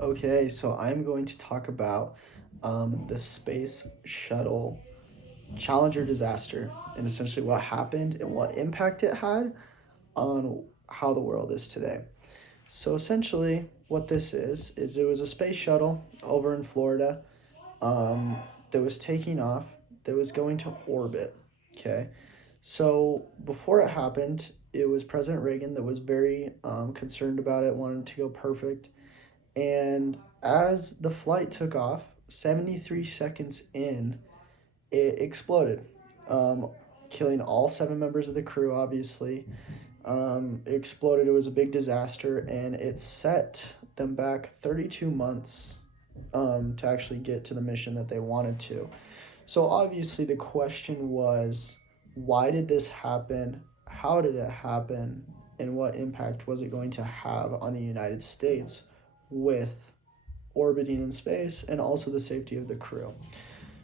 Okay, so I'm going to talk about the space shuttle Challenger disaster and essentially what happened and what impact it had on how the world is today. So essentially, what this is it was a space shuttle over in Florida um, that was taking off, that was going to orbit. Okay, so before it happened, it was President Reagan that was very concerned about it, wanted to go perfect. And as the flight took off, 73 seconds in, it exploded, um, killing all seven members of the crew, obviously. It exploded, it was a big disaster, and it set them back 32 months to actually get to the mission that they wanted to. So, obviously, the question was, why did this happen? How did it happen? And what impact was it going to have on the United States with orbiting in space and also the safety of the crew?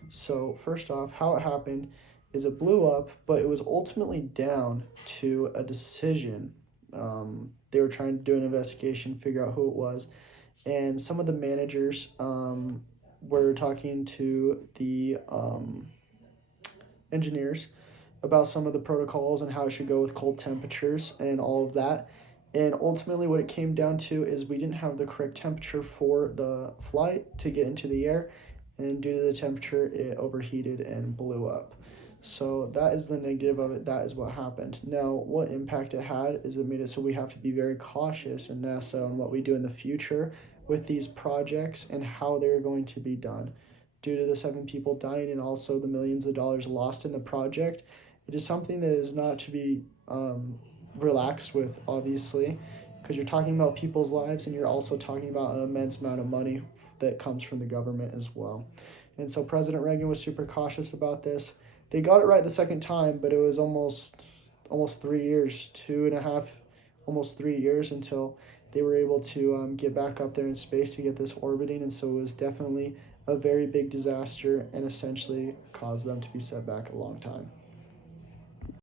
So, first off, how it happened is it blew up, but it was ultimately down to a decision. They were trying to do an investigation, figure out who it was, and some of the managers were talking to the engineers about some of the protocols and how it should go with cold temperatures and all of that. And ultimately, what it came down to is we didn't have the correct temperature for the flight to get into the air, and due to the temperature, it overheated and blew up. So that is the negative of it. That is what happened. Now, what impact it had is it made it so we have to be very cautious in NASA on what we do in the future with these projects and how they're going to be done. Due to the seven people dying and also the millions of dollars lost in the project, it is something that is not to be relaxed with, obviously, because you're talking about people's lives and you're also talking about an immense amount of money that comes from the government as well. And so President Reagan was super cautious about this. They got it right the second time, but it was almost 3 years, 2.5, almost 3 years until they were able to get back up there in space to get this orbiting. And so it was definitely a very big disaster and essentially caused them to be set back a long time.